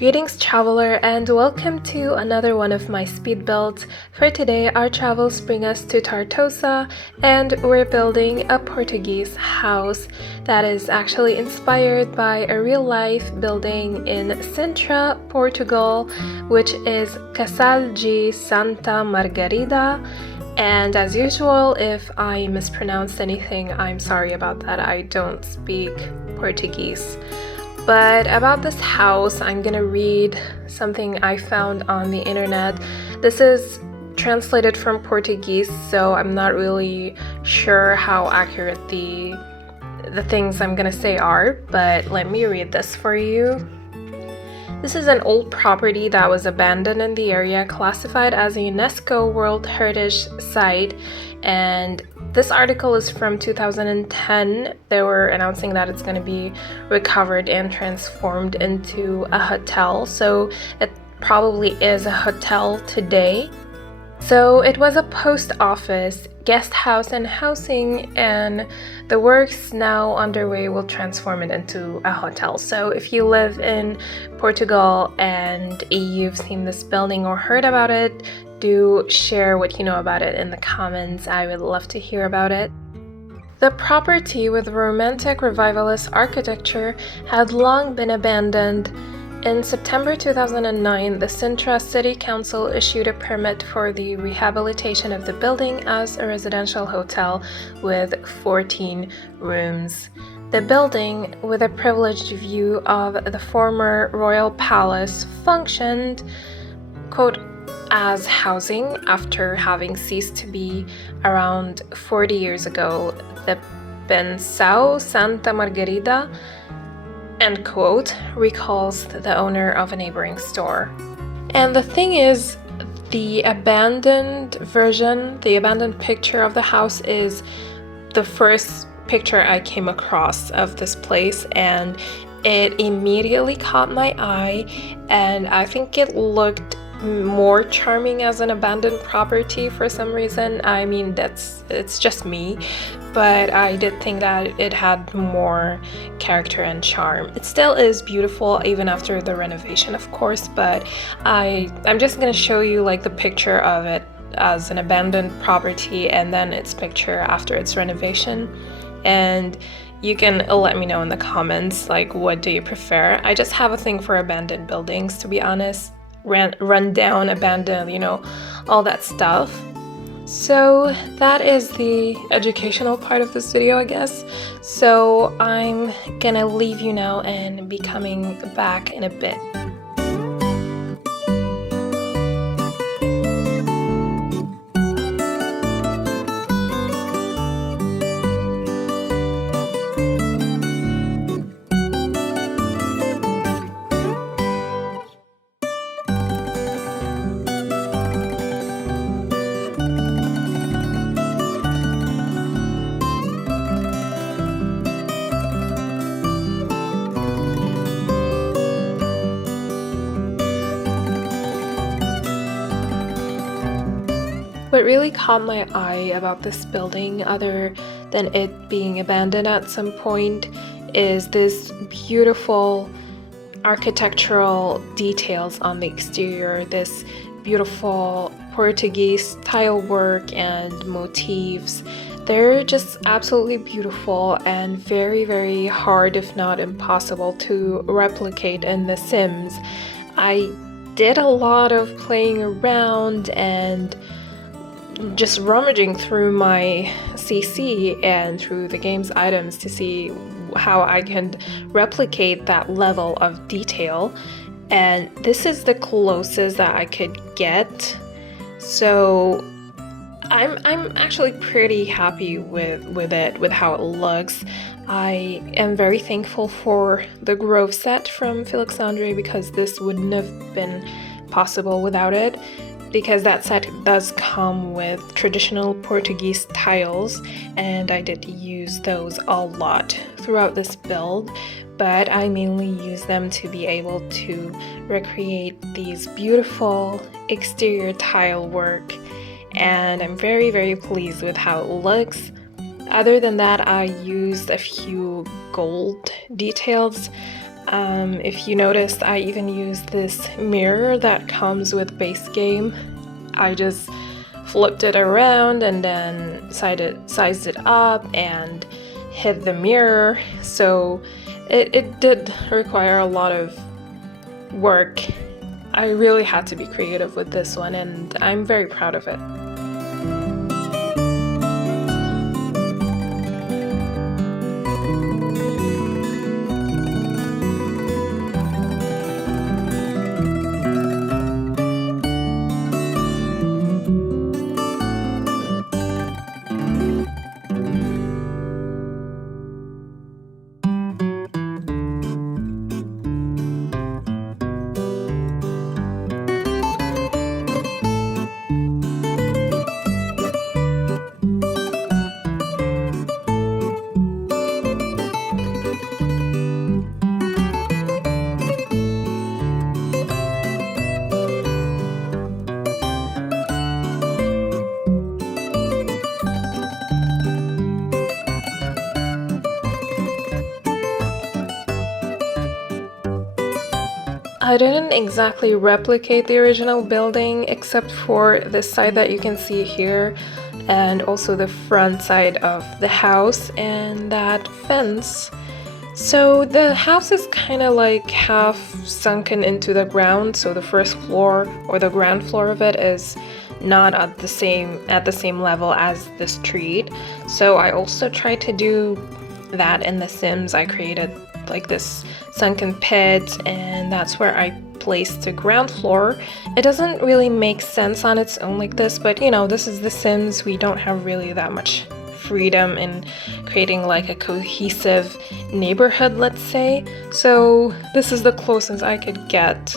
Greetings traveler and welcome to another one of my speed builds. For today our travels bring us to Tortosa and we're building a Portuguese house that is actually inspired by a real-life building in Sintra, Portugal, which is Casal de Santa Margarida. And as usual, if I mispronounced anything, I'm sorry about that. I don't speak Portuguese. But about this house, I'm gonna read something I found on the internet. This is translated from Portuguese, so I'm not really sure how accurate the things I'm gonna say are, but let me read this for you. This is an old property that was abandoned in the area, classified as a UNESCO World Heritage Site, and this article is from 2010. They were announcing that it's going to be recovered and transformed into a hotel, so it probably is a hotel today. So it was a post office, guest house, and housing, and the works now underway will transform it into a hotel. So if you live in Portugal and you've seen this building or heard about it, do share what you know about it in the comments. I would love to hear about it. The property, with romantic revivalist architecture, had long been abandoned. In September 2009, the Sintra City Council issued a permit for the rehabilitation of the building as a residential hotel with 14 rooms. The building, with a privileged view of the former royal palace, functioned, quote, as housing after having ceased to be around 40 years ago. The Pensão Santa Margarida, end quote, recalls the owner of a neighboring store. And the thing is, the abandoned version, the abandoned picture of the house is the first picture I came across of this place, and it immediately caught my eye, and I think it looked more charming as an abandoned property for some reason. I mean, it's just me, but I did think that it had more character and charm. It still is beautiful even after the renovation, of course, but I'm just gonna show you like the picture of it as an abandoned property and then its picture after its renovation, and you can let me know in the comments, like, what do you prefer? I just have a thing for abandoned buildings, to be honest. Run down, abandoned, you know, all that stuff. So that is the educational part of this video, I guess. So I'm gonna leave you now and be coming back in a bit. What really caught my eye about this building, other than it being abandoned at some point, is this beautiful architectural details on the exterior, this beautiful Portuguese tile work and motifs. They're just absolutely beautiful and very, very hard, if not impossible, to replicate in The Sims. I did a lot of playing around and just rummaging through my CC and through the game's items to see how I can replicate that level of detail, and this is the closest that I could get. So I'm actually pretty happy with it, with how it looks. I am very thankful for the Grove set from Felixandre, because this wouldn't have been possible without it, because that set does come with traditional Portuguese tiles, and I did use those a lot throughout this build, but I mainly use them to be able to recreate these beautiful exterior tile work, and I'm very, very pleased with how it looks. Other than that, I used a few gold details. If you noticed, I even used this mirror that comes with base game. I just flipped it around and then sized it up and hit the mirror. So it did require a lot of work. I really had to be creative with this one, and I'm very proud of it. I didn't exactly replicate the original building except for the side that you can see here and also the front side of the house and that fence. So the house is kind of like half sunken into the ground, so the first floor or the ground floor of it is not at the same level as the street. So I also tried to do that in The Sims. I created like this sunken pit, and that's where I placed the ground floor. It doesn't really make sense on its own like this, but you know, this is The Sims. We don't have really that much freedom in creating like a cohesive neighborhood, let's say. So this is the closest I could get,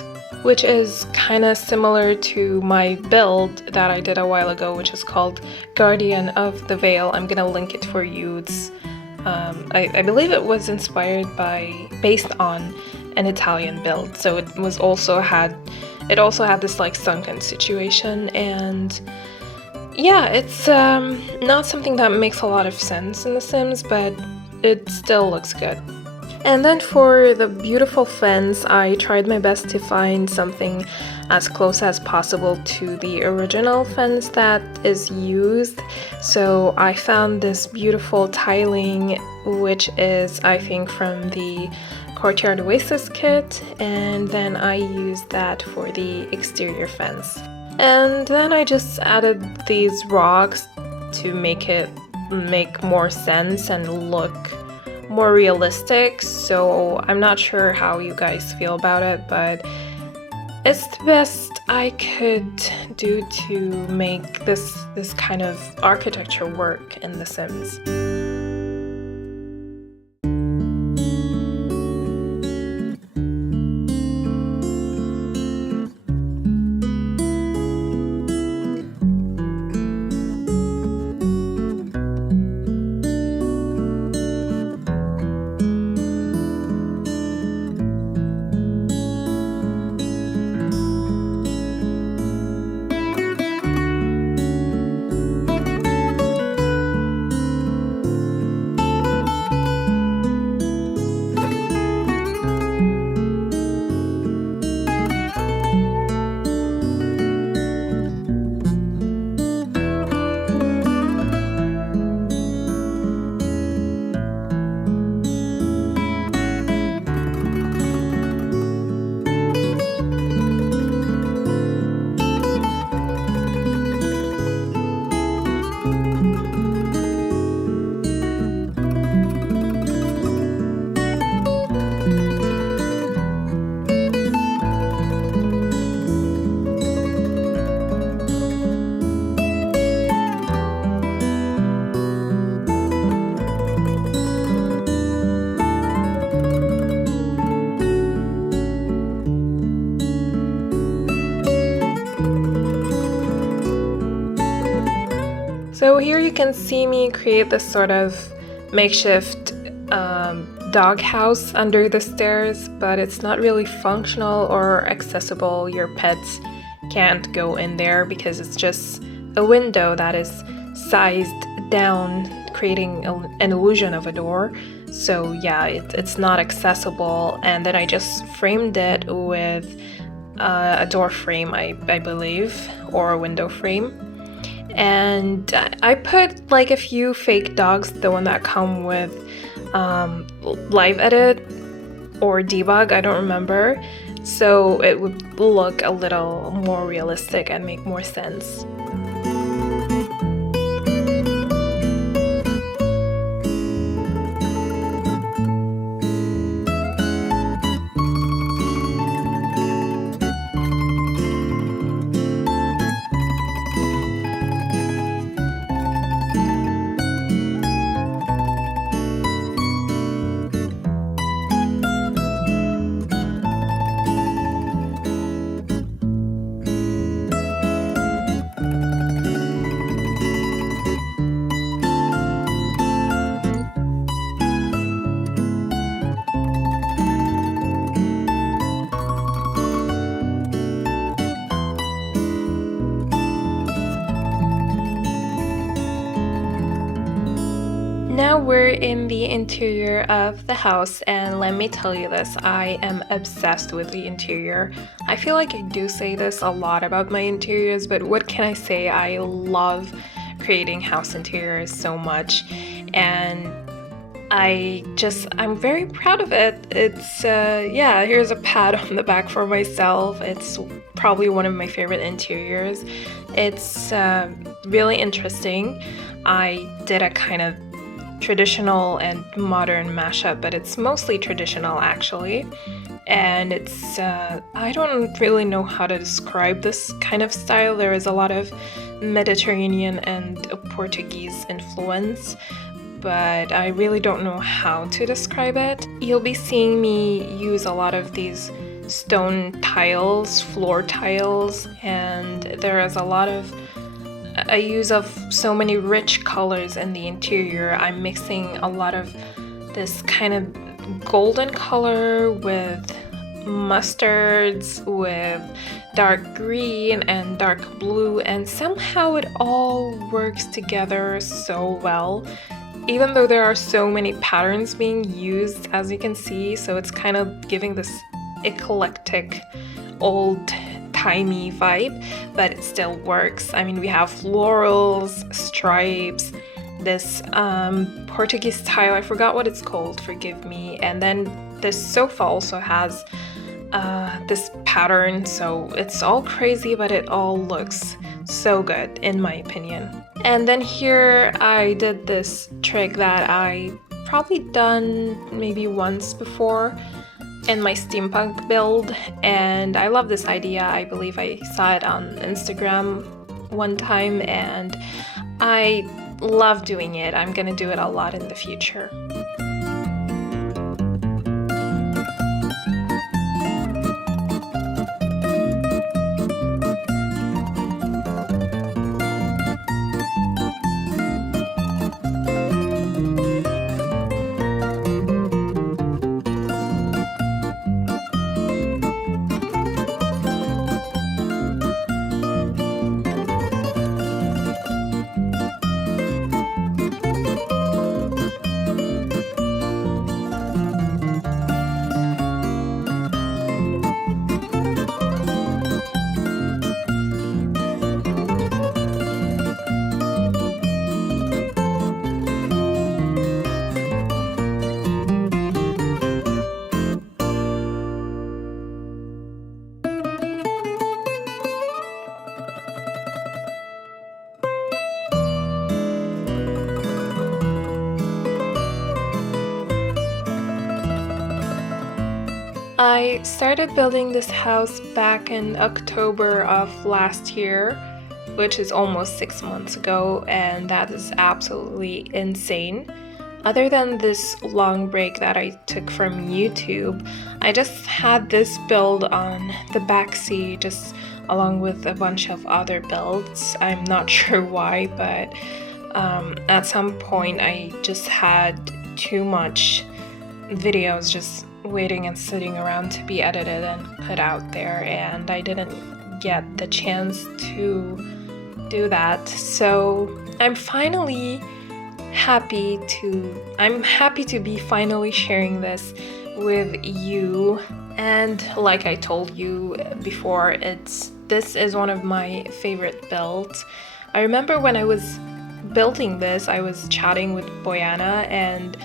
which is kind of similar to my build that I did a while ago, which is called Guardian of the Veil. I'm gonna link it for you. It's I believe it was based on an Italian build, so it also had this like sunken situation, and yeah, it's not something that makes a lot of sense in The Sims, but it still looks good. And then for the beautiful fence, I tried my best to find something as close as possible to the original fence that is used. So I found this beautiful tiling, which is, I think, from the Courtyard Oasis kit, and then I used that for the exterior fence. And then I just added these rocks to make it make more sense and look more realistic. So I'm not sure how you guys feel about it, but it's the best I could do to make this kind of architecture work in The Sims. So here you can see me create this sort of makeshift dog house under the stairs, but it's not really functional or accessible. Your pets can't go in there because it's just a window that is sized down creating an illusion of a door. So yeah, it's not accessible. And then I just framed it with a door frame, I believe, or a window frame. And I put like a few fake dogs, the one that come with Live Edit or Debug, I don't remember. So it would look a little more realistic and make more sense. Now we're in the interior of the house, and let me tell you this, I am obsessed with the interior. I feel like I do say this a lot about my interiors, but what can I say? I love creating house interiors so much, and I'm very proud of it. It's, yeah, here's a pat on the back for myself. It's probably one of my favorite interiors. It's really interesting. I did a kind of traditional and modern mashup, but it's mostly traditional actually. And it's, I don't really know how to describe this kind of style. There is a lot of Mediterranean and Portuguese influence, but I really don't know how to describe it. You'll be seeing me use a lot of these stone tiles, floor tiles, and there is a lot of use of so many rich colors in the interior. I'm mixing a lot of this kind of golden color with mustards, with dark green and dark blue, and somehow it all works together so well. Even though there are so many patterns being used, as you can see, so it's kind of giving this eclectic, old-timey vibe, but it still works. I mean, we have florals, stripes, this Portuguese tile, I forgot what it's called, forgive me, and then this sofa also has this pattern, so it's all crazy, but it all looks so good in my opinion. And then here I did this trick that I probably done maybe once before in my steampunk build, and I love this idea. I believe I saw it on Instagram one time and I love doing it. I'm gonna do it a lot in the future. I started building this house back in October of last year, which is almost 6 months ago, and that is absolutely insane. Other than this long break that I took from YouTube, I just had this build on the backseat, just along with a bunch of other builds. I'm not sure why, but at some point I just had too much videos just waiting and sitting around to be edited and put out there, and I didn't get the chance to do that. So I'm finally I'm happy to be finally sharing this with you. And like I told you before, this is one of my favorite builds. I remember when I was building this, I was chatting with Boyana, and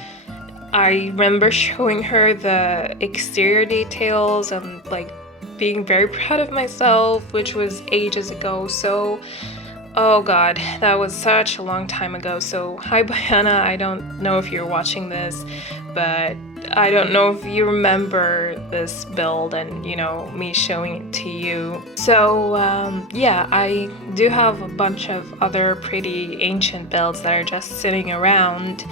I remember showing her the exterior details and like being very proud of myself, which was ages ago. So, oh god, that was such a long time ago. So, hi Boyana, I don't know if you're watching this, but I don't know if you remember this build and, you know, me showing it to you. So, yeah, I do have a bunch of other pretty ancient builds that are just sitting around.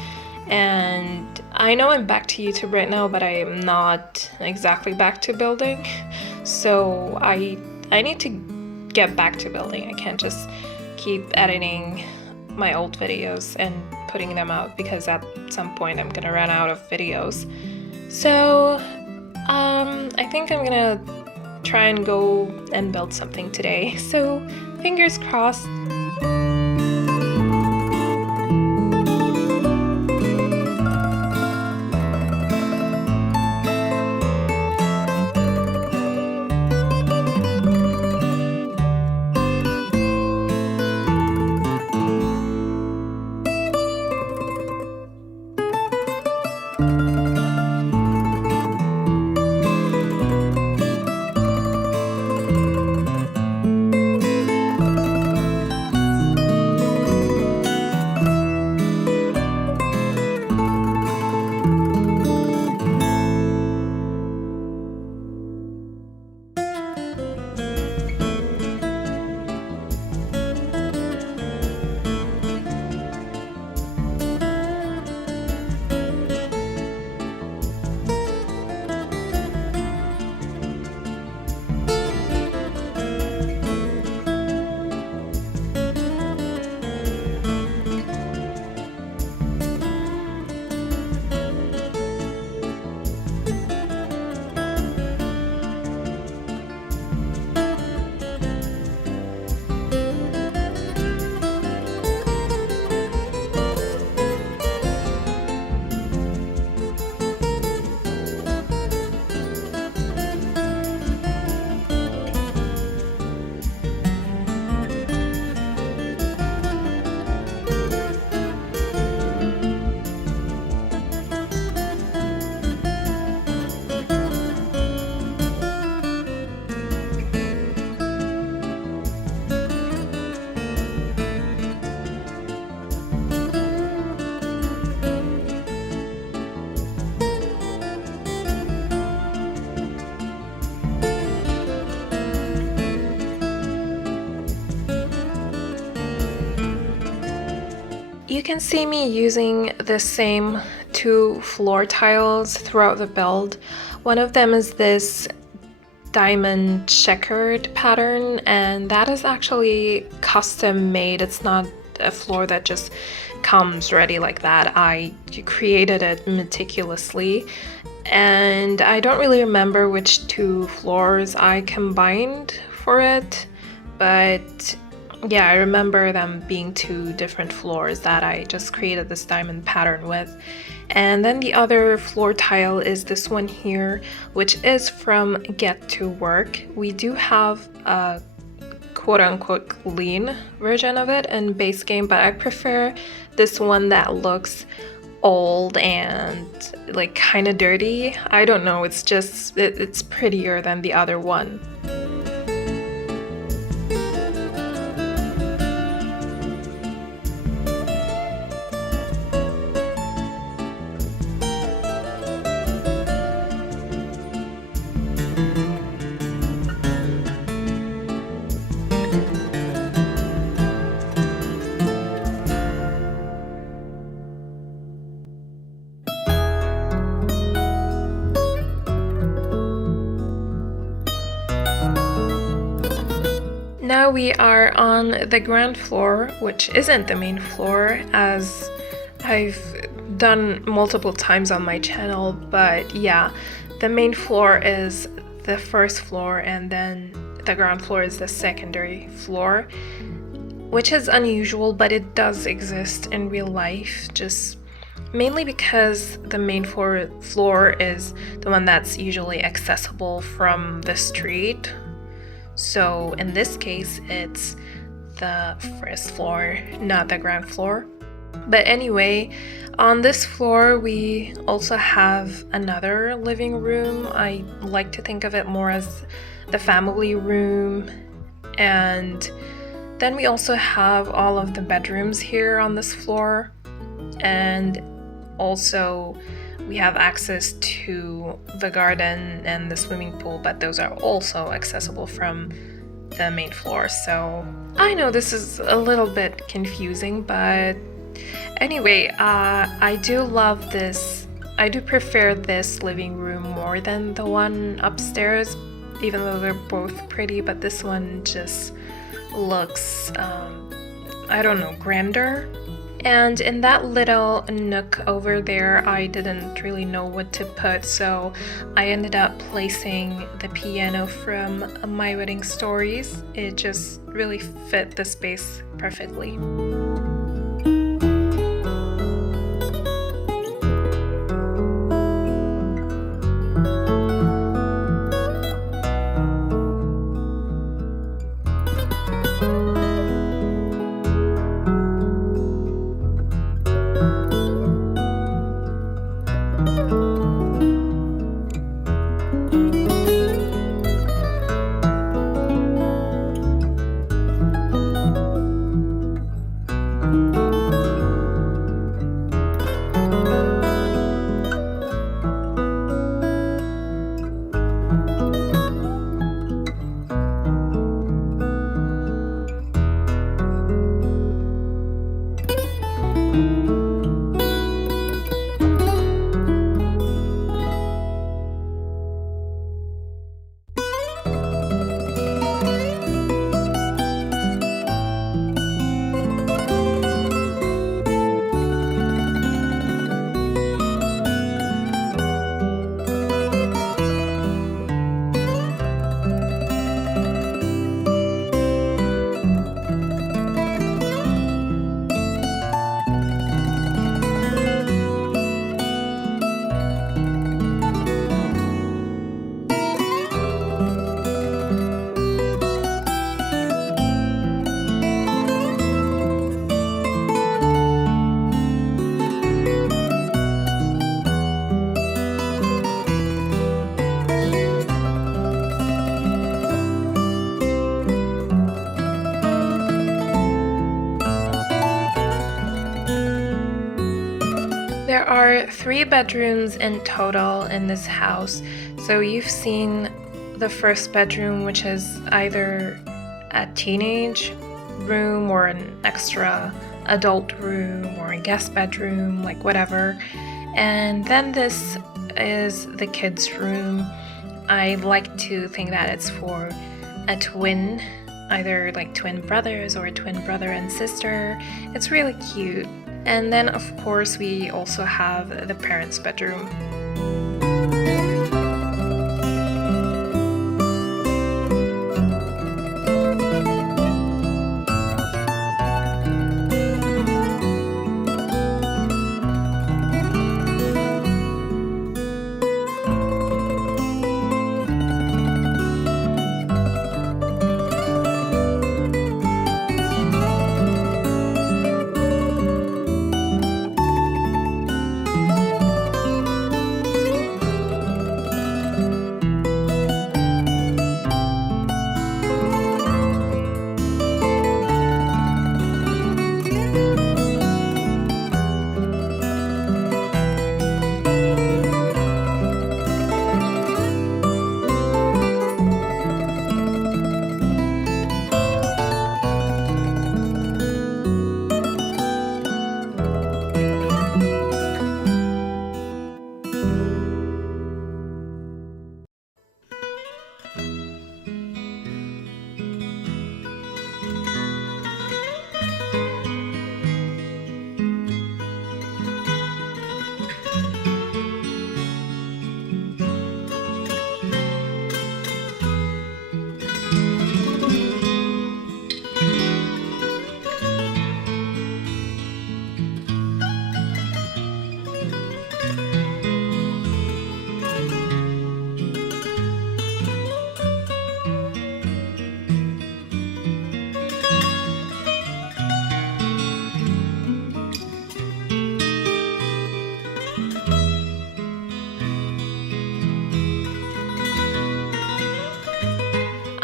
And I know I'm back to YouTube right now, but I am not exactly back to building. So I need to get back to building. I can't just keep editing my old videos and putting them out, because at some point I'm gonna run out of videos. So I think I'm gonna try and go and build something today. So fingers crossed. You can see me using the same two floor tiles throughout the build. One of them is this diamond checkered pattern, and that is actually custom made. It's not a floor that just comes ready like that. I created it meticulously, and I don't really remember which two floors I combined for it, but yeah, I remember them being two different floors that I just created this diamond pattern with. And then the other floor tile is this one here, which is from Get to Work. We do have a quote-unquote clean version of it in base game, but I prefer this one that looks old and like kind of dirty. I don't know, it's just it's prettier than the other one. Now we are on the ground floor, which isn't the main floor, as I've done multiple times on my channel, but yeah, the main floor is the first floor and then the ground floor is the secondary floor. which is unusual, but it does exist in real life, just mainly because the main floor is the one that's usually accessible from the street. So in this case, it's the first floor, not the ground floor. But anyway, on this floor, we also have another living room. I like to think of it more as the family room. And then we also have all of the bedrooms here on this floor. And also, we have access to the garden and the swimming pool, but those are also accessible from the main floor. So I know this is a little bit confusing, but anyway, I do love this. I do prefer this living room more than the one upstairs, even though they're both pretty, but this one just looks, I don't know, grander. And in that little nook over there, I didn't really know what to put, so I ended up placing the piano from My Wedding Stories. It just really fit the space perfectly. There are 3 bedrooms in total in this house. So you've seen the first bedroom, which is either a teenage room or an extra adult room or a guest bedroom, like whatever. And then this is the kids' room. I like to think that it's for a twin, either like twin brothers or a twin brother and sister. It's really cute. And then of course we also have the parents' bedroom.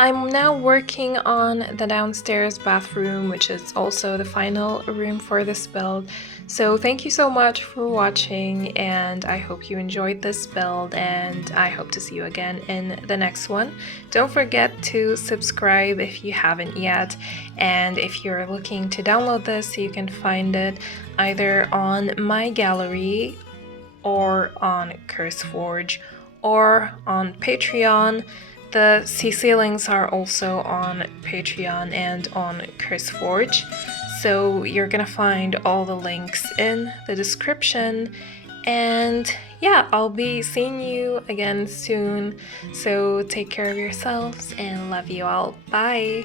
I'm now working on the downstairs bathroom, which is also the final room for this build. So thank you so much for watching, and I hope you enjoyed this build, and I hope to see you again in the next one. Don't forget to subscribe if you haven't yet, and if you're looking to download this, you can find it either on my gallery or on CurseForge or on Patreon. The CC links are also on Patreon and on CurseForge. So you're gonna find all the links in the description. And yeah, I'll be seeing you again soon. So take care of yourselves and love you all. Bye!